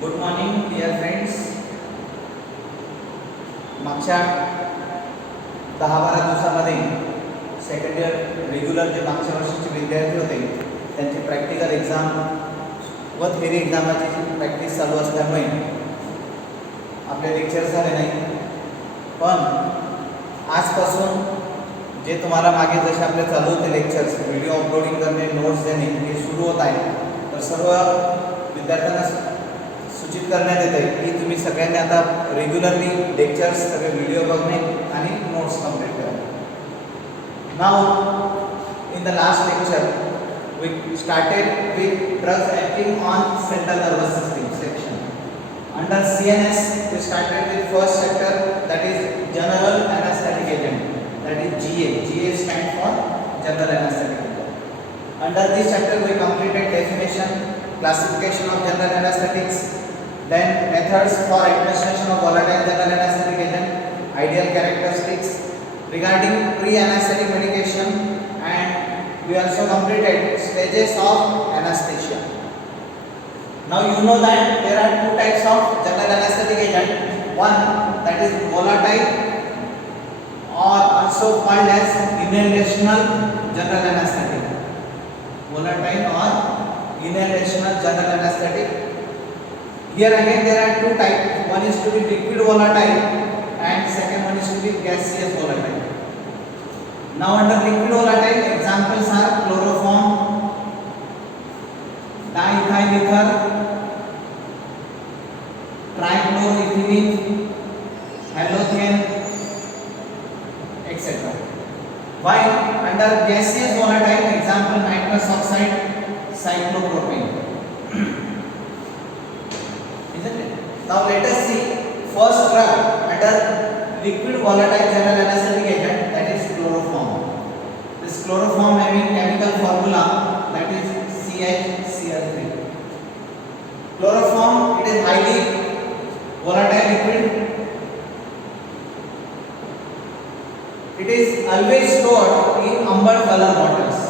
Good morning dear friends. मागच्या 10-12 दिवसामध्ये second year regular जे मागच्या वर्षीचे विद्यार्थी होते त्यांची प्रॅक्टिकल एक्झाम व थेरी एक्झामाची प्रॅक्टिस चालू असल्यामुळे आपले लेक्चर झाले नाही. पण आजपासून जे तुम्हाला मागे जसे आपले चालू होते लेक्चर्स, व्हिडिओ अपलोडिंग करणे, नोट्स देणे हे सुरू होत आहे. तर सर्व विद्यार्थ्यांना सूचित करण्यात येत आहे की तुम्ही सगळ्यांनी आता रेग्युलरली लेक्चर्स सगळे व्हिडिओ बघणे आणि नोट्स कंप्लीट करणे. Now in the last lecture we started with drugs acting on central nervous system section. Under CNS we started with first chapter, that is general anesthetic agent, that is GA. GA stands for general anesthetic agent. Under this chapter we completed definition, classification of general anesthetics, then methods for administration of volatile general anesthetic agent, ideal characteristics regarding pre-anesthetic medication, and we also completed stages of anesthesia. Now you know that there are two types of general anesthetic agent. One, that is volatile or also called as inhalational general anesthetic. Volatile or inhalational general anesthetic. Here again there are two types. One is to be liquid volatile and second one is to be gaseous volatile. Now under liquid volatile examples are chloroform, diethyl ether, trichloroethylene, halothane, etc. While under gaseous volatile example nitrous oxide, cyclopropane. Isn't it? Now let us see first drug under liquid volatile general anesthetic agent, that is chloroform. This chloroform having chemical formula that is CHCl3. Chloroform, it is highly volatile liquid. It is always stored in amber color bottles.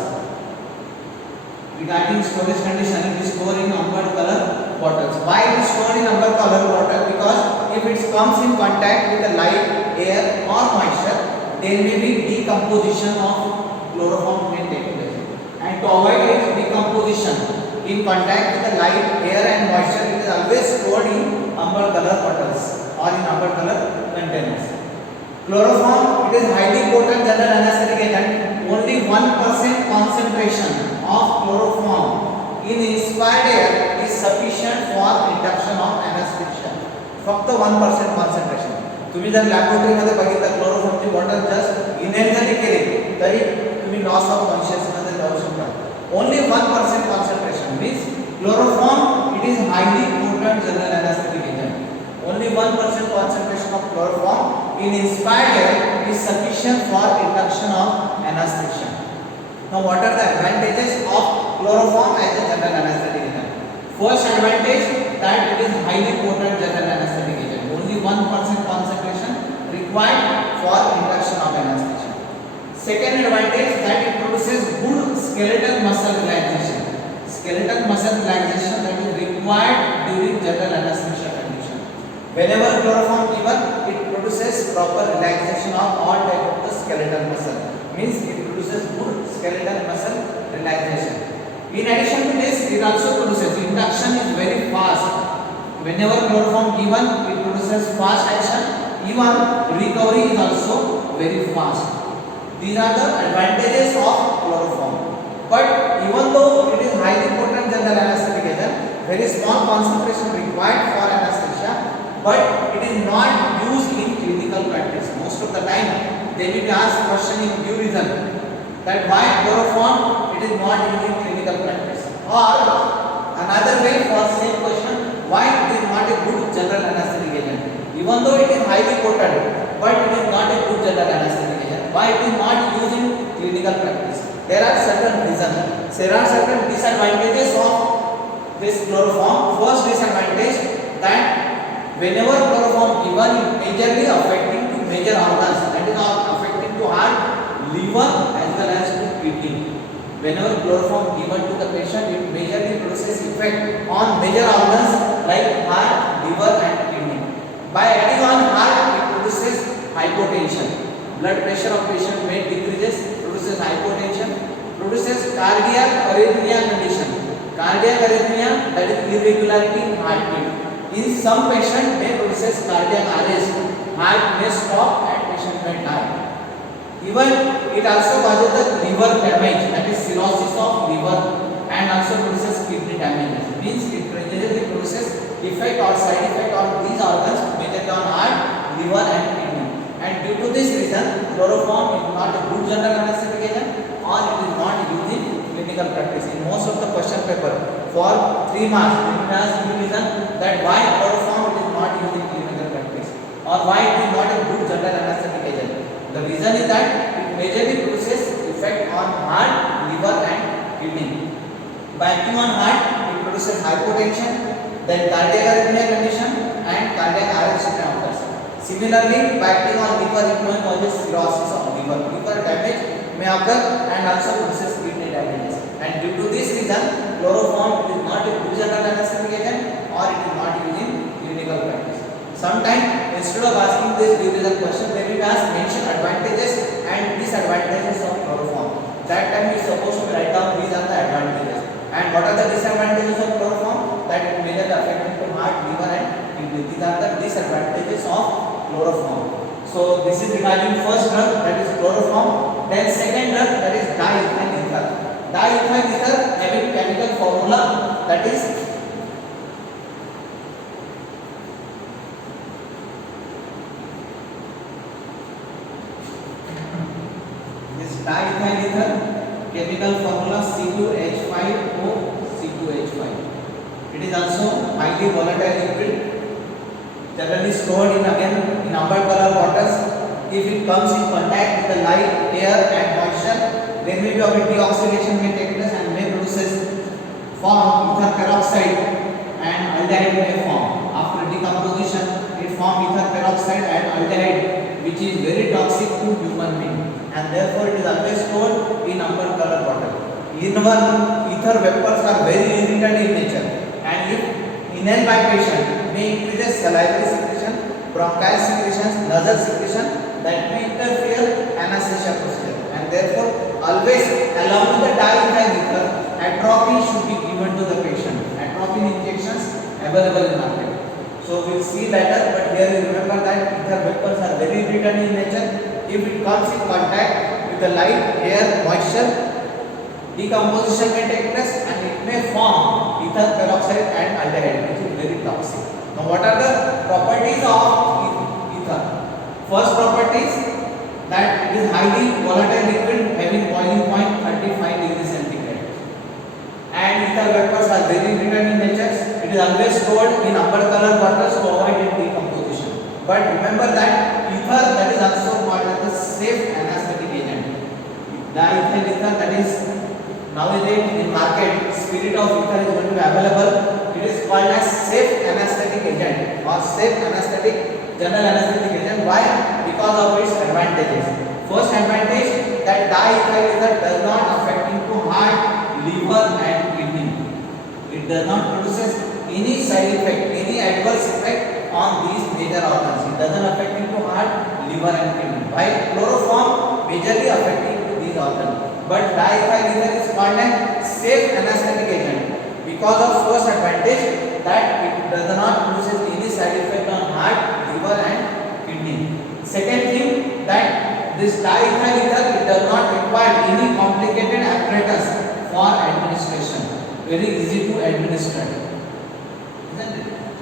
Regarding storage condition, it is stored in amber color bottles. Why it is stored in amber color bottle? Because if it comes in contact with the light, air or moisture, there may be decomposition of chloroform can take place. And to avoid its decomposition in contact with the light, air and moisture, it is always stored in amber color bottles or in amber color containers. Chloroform, it is highly potent general anesthetic agent. Only 1% concentration of chloroform in inspired air is sufficient for induction of anesthesia. फक्त 1% concentration. तुम्ही जर laboratory मध्ये बघितलं क्लोरोफॉर्मची bottle just inhale जरी केली तरी तुम्ही loss of consciousness जाऊ शकता. Only 1% concentration means chloroform it is highly potent general anaesthetic agent. Only 1% concentration of chloroform in inspired air is sufficient for induction of anesthesia. Now what are the advantages of chloroform as a general anesthetic agent? First advantage, that it is highly potent general anesthetic agent. Only 1% concentration required for induction of anesthesia. Second advantage, that it produces good skeletal muscle relaxation. Skeletal muscle relaxation that is required during general anesthesia condition. Whenever chloroform given, it produces proper relaxation of all type of the skeletal muscle. Means it produces good skeletal muscle relaxation. In addition to this, it also produces induction is very fast. Whenever chloroform given, it produces fast action. Even recovery is also very fast. These are the advantages of chloroform. But even though it is highly potent general anesthetic agent, very small concentration required for anesthesia, but it is not used in clinical practice. Most of the time, they will be asked question in due reason that why chloroform it is not used in clinical practice, or another way for same question, why it is not a good general anesthetic agent. Even though it is highly potent, but it is not a good general anesthetic agent. Why it is not used in clinical practice? There are certain reasons. There are certain disadvantages of this chloroform. First disadvantage, that whenever chloroform given, it majorly affecting to major organs, that is affecting to heart, liver as well as to kidney. Whenever chloroform given to the patient, it majorly produces effect on major organs like heart, liver and kidney. By acting on heart, it produces hypotension. Blood pressure of patient may decreases, produces hypotension, produces cardiac arrhythmia condition. Cardiac arrhythmia, that is irregularity in heartbeat. In some patient may produces cardiac arrest. Heart may stop and patient may die. Even it also causes the liver damage, that is cirrhosis of liver, and also produces kidney damage. Means it produces effect or side effect on these organs, majorly on heart, liver and kidney. And due to this reason, chloroform is not a good general anesthetic agent, or it is not used in clinical practice. In most of the question paper for 3 marks, it has given reason that why chloroform is not used in clinical practice, or why it is not a good general anesthetic agent. The reason is that it majorly produces effect on heart, liver and kidney. By acting on heart, it produces hypotension, then cardiac arrhythmia condition and cardiac arrest occurs. Similarly, by acting on liver, it may causes cirrhosis of liver. Liver damage may occur and also produces kidney damage. And due to this reason, chloroform is not a good general anesthetic agent, or it is not used in clinical practice. Sometimes instead of asking this division question, they will ask mention advantages and disadvantages of chloroform. That time we are supposed to write down these are the advantages. And what are the disadvantages of chloroform? That it may affect to heart, liver and kidney. These are the disadvantages of chloroform. So this is regarding first drug, that is chloroform. Then second drug, that is diethyl ether. Diethyl ether having chemical formula, that is diethyl ether, chemical formula C2H5O C2H5. It is also highly volatile liquid, generally stored in amber color waters. If it comes in contact with the light, air and moisture, there may be a deoxidation may take place and may form ether peroxide and aldehyde may form. After decomposition, it forms ether peroxide and aldehyde, which is very toxic to human being, and therefore it is always stored in amber color water. Ether vapors are very irritant in nature, and if inhaled by patient may increase salivary secretion, bronchial secretions, nasal secretion, that may interfere anesthesia procedure, and therefore always along with the diethyl ether, atropine should be given to the patient. Atropine injections available in market. So we will see later, but here you remember that ether vapors are very irritant in nature. If it comes in contact with the light, air, moisture, decomposition may take place and it may form ether peroxide and aldehyde, which is very toxic. Now what are the properties of ether? First property is that it is highly volatile liquid having boiling point 35 degrees centigrade, and ether vapors are very irritant in nature. It is always stored in amber color water to avoid decomposition. But remember that ether, that is also called as the safe anesthetic agent. Diethyl ether, that is nowadays in market, spirit of ether is going to be available. It is called as safe anesthetic agent or safe anesthetic, general anesthetic agent. Why? Because of its advantages. First advantage, that diethyl ether does not affect into heart, liver and kidney. It does not produce any side effect, any adverse effect on these major organs. It doesn't affect into heart, liver and kidney. While chloroform majorly affecting to these organs. But diethyl ether is called as safe anesthetic agent because of first advantage, that it does not produce any side effect on heart, liver and kidney. Second thing, that this diethyl ether, it does not require any complicated apparatus for administration. Very easy to administer.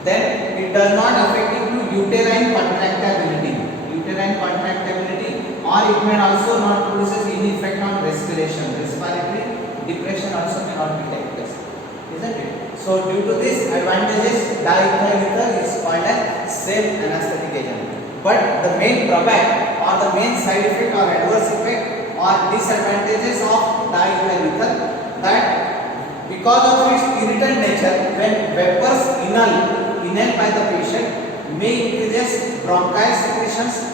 Then it does not affect into uterine contractibility. Uterine contractibility, or it may also not produce any effect on respiration. Respiratory depression also may not be take place, isn't it? So due to this advantages, diethyl ether is called as safe anesthetic agent. But the main drawback or the main side effect or adverse effect or disadvantages of diethyl ether, that because of its irritant nature, when vapors inhaled by the patient may increase bronchial secretions,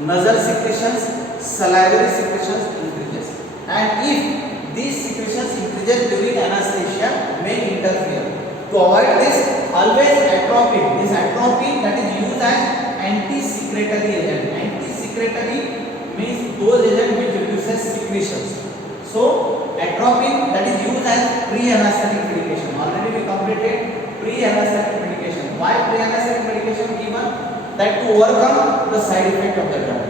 nasal secretions, salivary secretions increases, and if these secretions increases during anesthesia may interfere. To avoid this, always atropine. This atropine that is used as anti-secretory agent. Anti-secretory means those agents which reduces secretions. So atropine that is used as pre-anesthetic medication. Already we completed pre-anesthetic medication. Why pre-anesthetic medication given? That to overcome the side effect of the drug.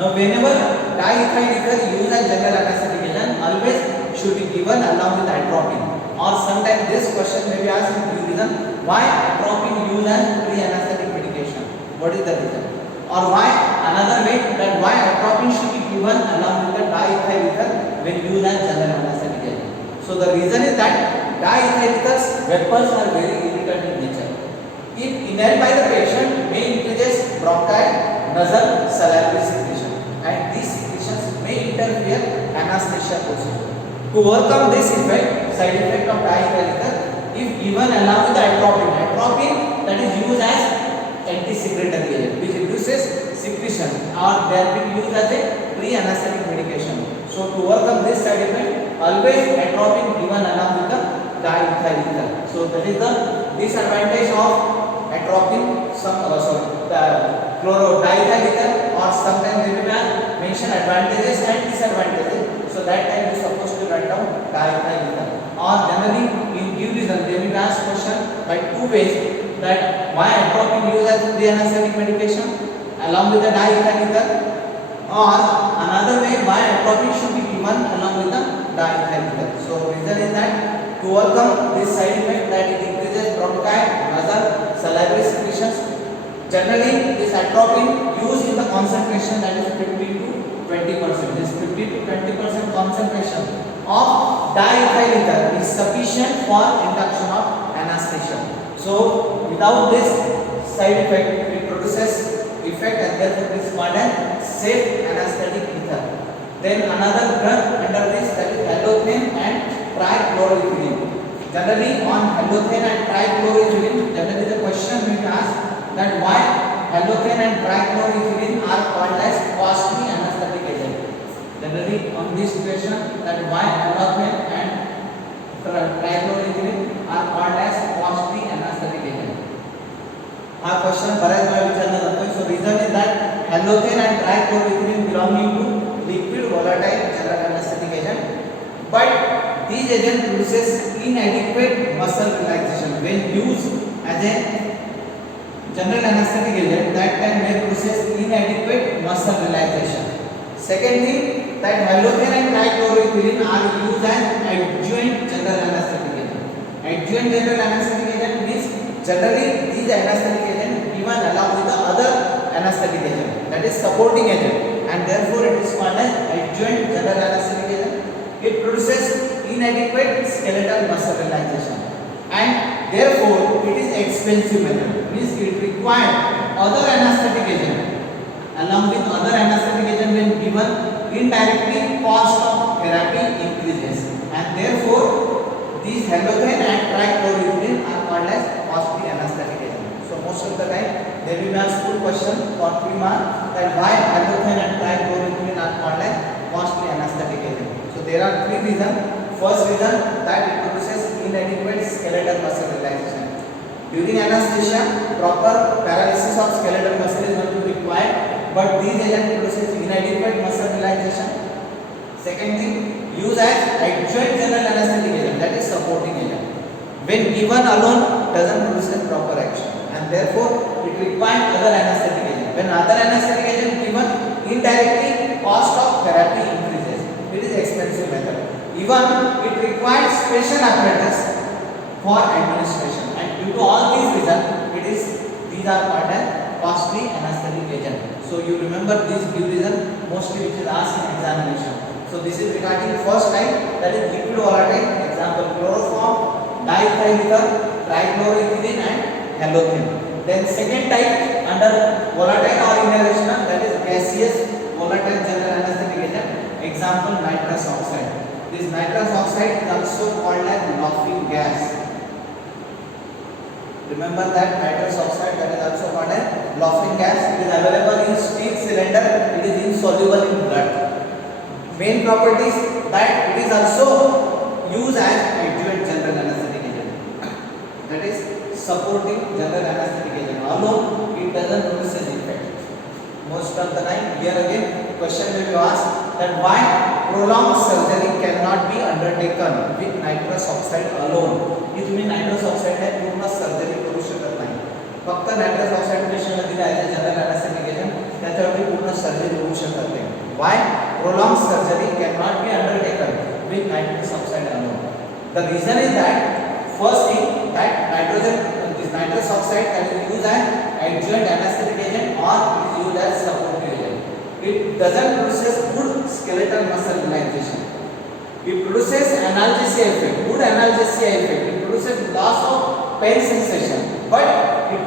Now whenever diethyl ether used as general anesthetic agent, always should be given along with atropine. Or sometimes this question may be asked in reason, why atropine used as pre-anesthetic medication? What is the reason? Or why another way, that why atropine should be given along with the diethyl ether when used as general anesthetic agent? So the reason is that diethyl ether's vapors are very irritant in nature. If inhaled by the patient, may increase bronchi, nasal, salivary secretion, and these secretions may interfere anesthesia procedure. To overcome this effect, side effect of diethyl ether, if given along with the atropine that is used as anti-secretory agent, which reduces secretion, or they are being used as a pre-anesthetic medication. So to overcome this side effect, always atropine given along with the diethyl ether. So that is the disadvantage of atropine. The diethyl ether, or sometimes they will mention advantages and disadvantages. So that time we supposed to write down diethyl ether. Or generally in due reason they will ask question by two ways, that why atropine used as pre-anesthetic medication along with the diethyl ether, or another way, why atropine should be given along with the diethyl ether. So reason is that to overcome this side effect, that it increases bronchi, nasal, salivary secretions. Generally this atropine used in the concentration that is 15 to 20%. This 15 to 20% concentration of diethyl ether is sufficient for induction of anesthesia. So without this side effect, it produces effect, and therefore this is called as safe anesthetic ether. Then another drug under this, that is halothane and trichloroethylene. Generally on halothane and trichloroethylene, generally the question will be asked that why halothane and trichloroethylene are called as costly anesthetic agent. Generally on this question, that why halothane and trichloroethylene are called as costly anesthetic agent. हा question बऱ्याच वेळा विचारला जातो. So reason is that halothane and trichloroethylene belonging to liquid volatile general anesthetic agent, but these agent produces inadequate muscle relaxation when used as a general anesthetic agent. That time may produce inadequate muscle relaxation. Second thing, that halothane and trichloroethylene are used as adjuvant general anesthetic agent. Adjuvant general anesthetic agent means generally these anesthetic agent given along with the other anesthetic agent, that is supporting agent, and therefore it is called as adjuvant general anesthetic agent. It produces inadequate skeletal muscle relaxation, and therefore it is expensive method, means it requires other anesthetic agent. Along with other anesthetic agent when given, indirectly cost of therapy increases, and therefore these halothane and trichloroethylene are called as costly anesthetic agent. So most of the time there will be a school question for 3 marks, that why halothane and trichloroethylene are called as costly anesthetic agent. So there are 3 reasons. First reason, that it produces inadequate skeletal muscle relaxation. During anesthesia, proper paralysis of skeletal muscle is going to be required, but these agents produces inadequate muscle relaxation. Second thing, used as adjuvant general anesthetic agent, that is supporting agent. When given alone, doesn't produce proper action, and therefore it requires other anesthetic agent. When other anesthetic agent given, indirectly cost of therapy increases. It is expensive method. Even it requires special apparatus for administration, and due to all these reasons, these are called as costly anesthetic agent. So you remember this due reason mostly which is asked in examination. So this is regarding first type, that is liquid volatile, example chloroform, diethyl ether, trichloroethylene and halothane. Then second type under volatile or inhalational, that is gaseous volatile general anesthetic agent, example nitrous oxide. This nitrous oxide is also called as laughing gas. Remember that nitrous oxide, that is also called as laughing gas. It is available in steel cylinder. It is insoluble in blood. Main properties, that it is also used as adjuvant general anesthetic agent. That is supporting general anesthetic agent. Alone, it doesn't produce an effect. Most of the time, here again, question will be asked that why prolonged surgery cannot be undertaken with nitrous oxide alone. ये तुम्ही nitrous oxide ने पूर्ण surgery करू शकत नाही. फक्त nitrous oxide पेशंटला दिला आहे जनरल anesthetic agent त्याच्यावर पूर्ण सर्जरी होऊ शकत नाही. Why prolonged surgery cannot be undertaken with nitrous oxide alone? The reason is that first thing that nitrous oxide can be used as adjuvant anesthetic agent or it is used as supportive agent. It doesn't produce good skeletal muscle relaxation. It produces analgesia effect, good analgesia effect. It produces loss of pain sensation, but it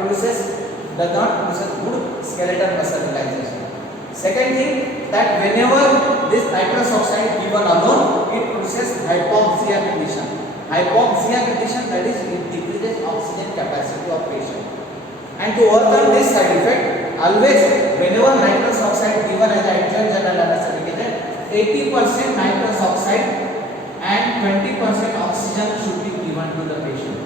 does not produce good skeletal muscle relaxation. Second thing that whenever this nitrous oxide is given alone, it produces hypoxia condition. Hypoxia condition, that is, it decreases oxygen capacity of patient. And to overcome this side effect, always whenever nitrous oxide is given as adjunct general anesthetic agent, 80% nitrous oxide and 20% oxygen should be given to the patient.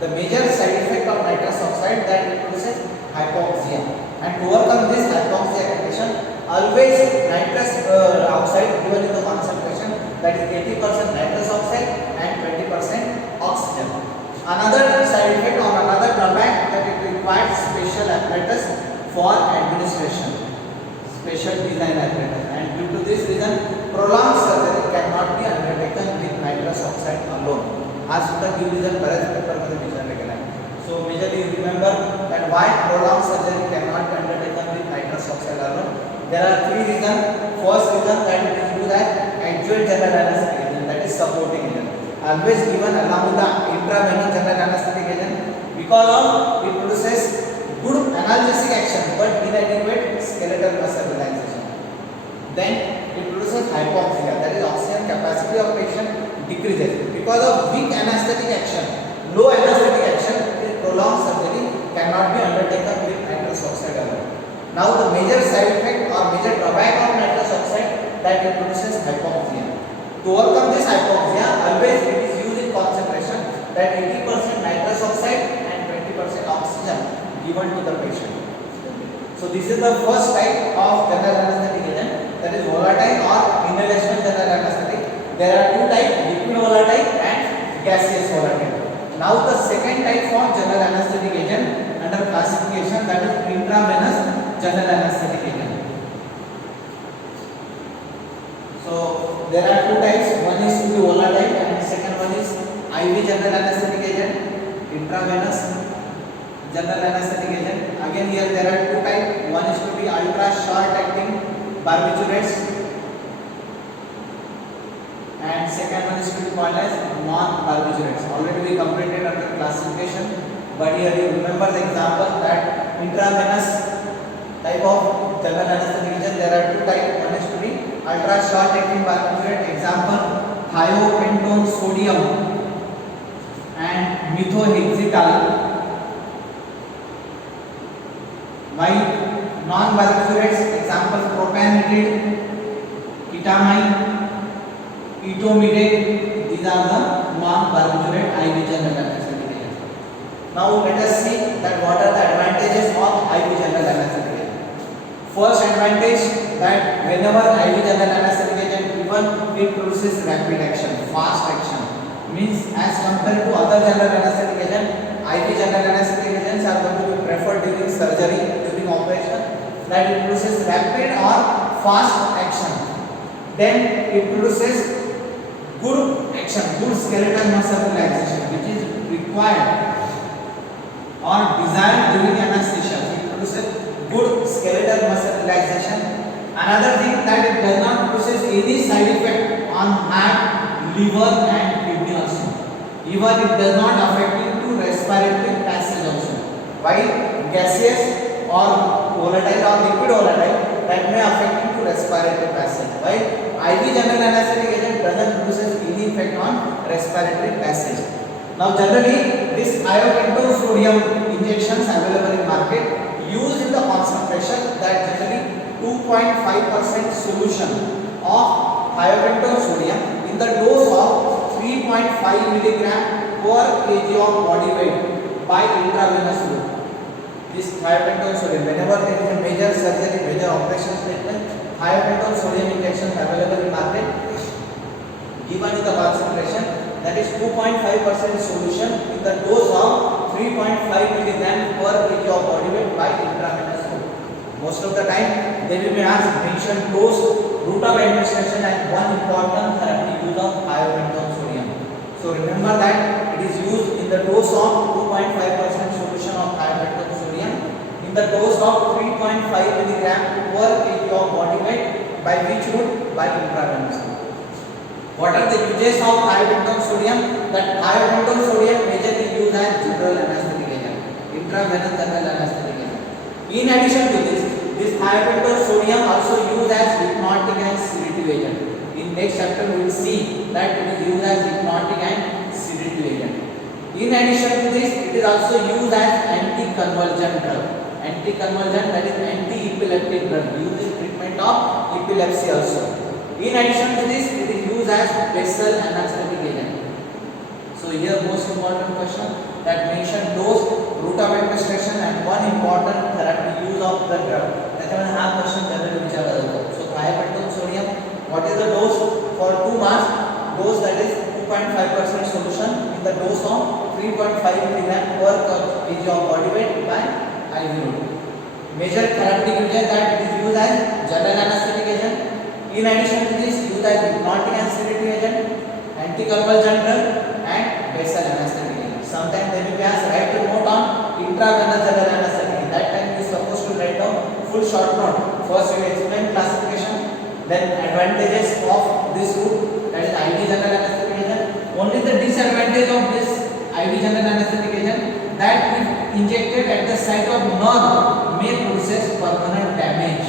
The major side effect of nitrous oxide that it produces hypoxia. And to overcome this hypoxia condition, always nitrous oxide given in the concentration that is 80% nitrous oxide and 20% oxygen. Another side effect or another drawback that it requires special apparatus for administration, special design apparatus, and due to this reason prolonged surgery cannot be undertaken with nitrous oxide alone. आज सुद्धा due region बऱ्याच paper मध्ये विचारले गेला आहे. So majorly remember that why prolonged surgery cannot be undertaken with nitrous oxide alone. There are three reasons. First reason that it is used as adjuvant general anesthetic agent, that is supporting agent. Always given along with the intravenous general anesthetic agent because of it produces good analgesic action but inadequate skeletal muscle relaxation. Then it produces hypoxia, that is oxygen capacity of patient decreases because of weak anesthetic action, low anesthetic action. Prolonged surgery cannot be undertaken with nitrous oxide alone. Now the major side effect or major drawback of nitrous oxide that it produces hypoxia. To overcome this hypoxia, always it is used in concentration that 80% nitrous oxide and 20% oxygen given to the patient. So this is the first type of general anesthetic agent, that is volatile or inhalational general anesthetic. There are two types, liquid volatile and gaseous volatile. Now the second type of general anesthetic agent under classification, that is intravenous general anesthetic agent. So there are two types, one is to be volatile and second one is IV general anesthetic agent, intravenous general anesthetic agent. Again here there are two types, one is to be ultra short acting barbiturates and second one is to be called as non-barbiturates. Already we completed under classification, but here you remember the example that intravenous type of general anesthetic agent, there are two types, one is to be ultra short acting barbiturate, example thiopentone sodium and methohexital, while non-barbiturates, example propanediol, ketamine, etomidate. These are the non-barbiturate IV general anesthetic agents. Now let us see that what are the advantages of IV general anesthetic agent. First advantage, that whenever IV general anesthetic agent given, it produces rapid action, fast action. Means as compared to other general anesthetic agent, IV general anesthetic agents are going to be preferred during surgery, during operation, that it produces rapid or fast action. Then it produces good action, good skeletal muscle relaxation, which is required or desired during anesthesia. It produces good skeletal muscle relaxation. Another thing, that it does not produce any side effect on heart, liver and kidney also. Even it does not affect into respiratory passage also. While gaseous or volatile or liquid volatile, that may affect into respiratory passage. While IV general anesthetic agent doesn't produce any effect on respiratory passage. Now generally this thiopentone sodium injections available in market used in the concentration that generally 2.5% solution of thiopentone sodium in the dose of 3.5 mg per kg of body weight by intravenous route. This thiopentone sodium, whenever there is a major surgery, major operation treatment, thiopentone sodium injection available in market, given in the concentration that is 2.5% solution in the dose of 3.5 milligram per kg of body weight by intravenous route. Most of the time they will be asked mention dose, route of administration and one important therapy use of thiopentone sodium. So remember that it is used in the dose of 2.5% solution of thiopentone sodium in the dose of 3.5 milligram per kg of body weight by which route? By intravenous route. What are the uses of thiopentone sodium? That thiopentone sodium majorly used as general anesthetic agent, intravenous general anesthetic agent. In addition to this thiopentone sodium also used as hypnotic and sedative agent. In next chapter we will see that it is used as hypnotic and sedative agent. In addition to this, it is also used as anticonvulsant drug. Anticonvulsant, that is anti-epileptic drug, used in treatment of epilepsy also. In addition to this, it is used as basal anesthetic agent. So here most important question that mention dose, route of administration and one important therapy use of the drug. त्याच्यामध्ये हा question generally विचारला जातो. So thiopentone sodium, what is the dose for 2 mass? Dose that is 2.5% solution in the dose of 3.5 milligram per kg of body weight by IV route. Major therapeutic uses that it is used as general anesthetic agent. In addition to this, used as hypnotic and sedative agent, anticonvulsant drug and basal anesthetic agent. Sometimes they will be asked write a note on intravenous general anesthetic. That time you are supposed to write down full short note. First you explain classification, then advantages of this route, that is IV general anesthetic agent. Only the disadvantage of this IV general anesthetic agent, that if injected at the site of nerve may process permanent damage.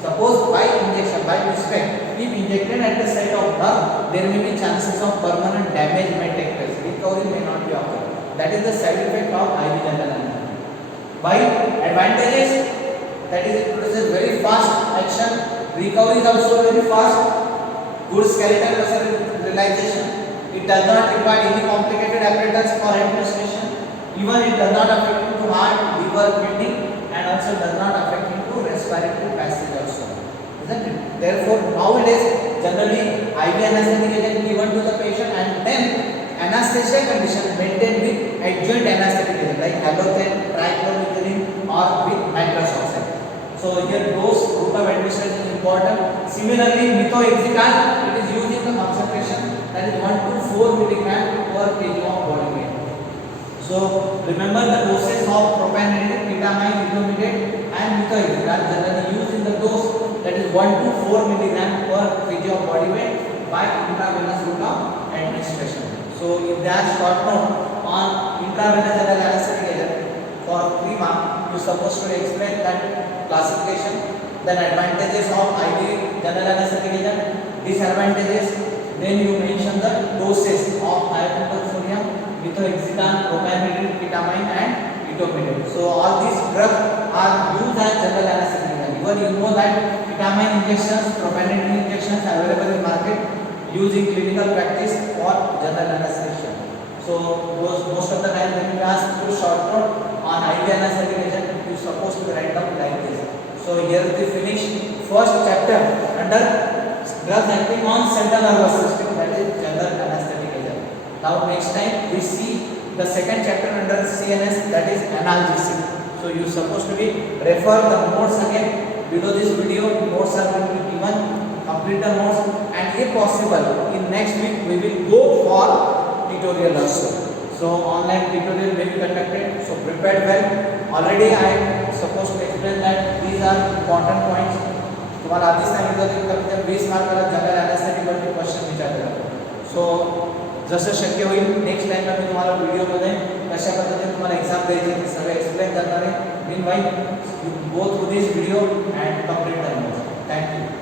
Suppose by injection, by mistake, if injected at the site of nerve, there may be chances of permanent damage may take place. Recovery may not be occurred. That is the side effect of IV general anesthetic. By advantages, that is it produces very fast action. Recovery is also very fast. Good skeletal muscle relaxation. It does not require any complicated apparatus for administration. Even it does not affect into heart, liver, kidney, and also does not affect into respiratory passage also. Isn't it? Therefore, nowadays generally IV anesthetic agent given to the patient and then anesthesia condition maintained with adjunct anesthetic agent like halothane, trichloroethylene or with nitrous oxide. So here dose, route of administration is important. Similarly, methoxycal, it is used in the concentration that is 1 to 4 milligram per kg of body weight. So remember the doses of propanediol, ketamine, etomidate and methoxycal generally used in the dose that is 1 to 4 milligram per kg of body weight by intravenous route of administration. So if they are short note on intravenous general anesthetic agent for 3 marks, you are supposed to explain that classification, then advantages of IV general anesthetic agent, disadvantages, then you mention the doses of thiopentone sodium, methoxycal, propanediol, ketamine and etomidate. So all these drugs are used as general anesthetic agent. Even you know that ketamine injections, propanediol injections are available in market used in clinical practice for general anesthesia. So most of the time when you ask to short note on IV anesthetic agent, you are supposed to write down like this. So here we finish first chapter under drugs acting on central nervous system, that is general anesthetic agent. Now next time we see the second chapter under CNS, that is analgesic. So you are supposed to be refer the notes again below this video. Notes are going to be given, complete the notes, and if possible in next week we will go for tutorial also. So online tutorial will be conducted. So prepared well. Already I am supposed to explain that these are important points. तुम्हाला आधीच सांगितलं की कमीत कमी 20 मार्काला general अॅनास्थेटिक वरती question विचारले जातात. सो जसं शक्य होईल नेक्स्ट टाइमला मी तुम्हाला व्हिडिओमध्ये कशा पद्धतीने तुम्हाला एक्झाम द्यायची ते सगळं एक्सप्लेन करणार आहे. Meanwhile you go through this video and complete the notes. Thank you.